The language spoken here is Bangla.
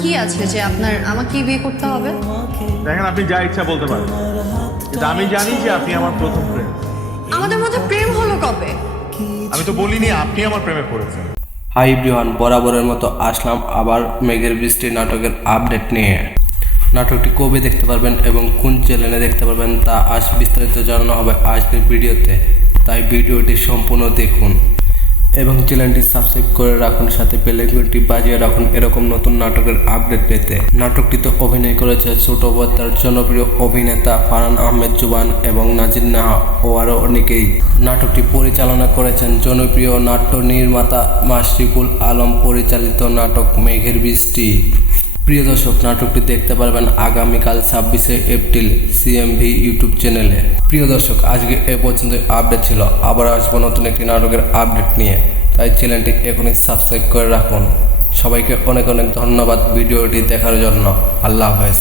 কি আছে যে আপনার আমাকে বিয়ে করতে হবে? দেখেন আপনি যা ইচ্ছা বলতে পারেন। কিন্তু আমি জানি যে আপনি আমার প্রথম প্রেম। আমাদের মধ্যে প্রেম হলো কবে? আমি তো বলিনি আপনি আমার প্রেমে পড়েছেন। হাই বরাবরের মতো আসলাম আবার মেঘের বৃষ্টি নাটকের আপডেট নিয়ে। নাটকটি কবে দেখতে পারবেন এবং কোন চ্যানেলে দেখতে পারবেন তা আজ বিস্তারিত জানানো হবে আজকের ভিডিওতে। তাই ভিডিওটি সম্পূর্ণ দেখুন। এবং চ্যানেলটি সাবস্ক্রাইব করে রাখুন, সাথে বেলেগুনটি বাজিয়ে রাখুন এরকম নতুন নাটকের আপডেট পেতে। নাটকটিতে অভিনয় করেছে ছোট পর্দার জনপ্রিয় অভিনেতা ফারান আহমেদ জুবান এবং নাজির নাহা ও আরও অনেকেই। নাটকটি পরিচালনা করেছেন জনপ্রিয় নাট্য নির্মাতা মাশরিকুল আলম, পরিচালিত নাটক মেঘের বৃষ্টি। প্রিয় দর্শক, নাটকটি দেখতে পারবেন আগামীকাল ছাব্বিশে এপ্রিল সিএমভি ইউটিউব চ্যানেলে। প্রিয় দর্শক, আজকে এ পর্যন্ত আপডেট ছিল। আবার আসব নতুন একটি নাটকের আপডেট নিয়ে। তাই চ্যানেলটি এখনই সাবস্ক্রাইব করে রাখুন। সবাইকে অনেক অনেক ধন্যবাদ ভিডিওটি দেখার জন্য। আল্লাহ হাফেজ।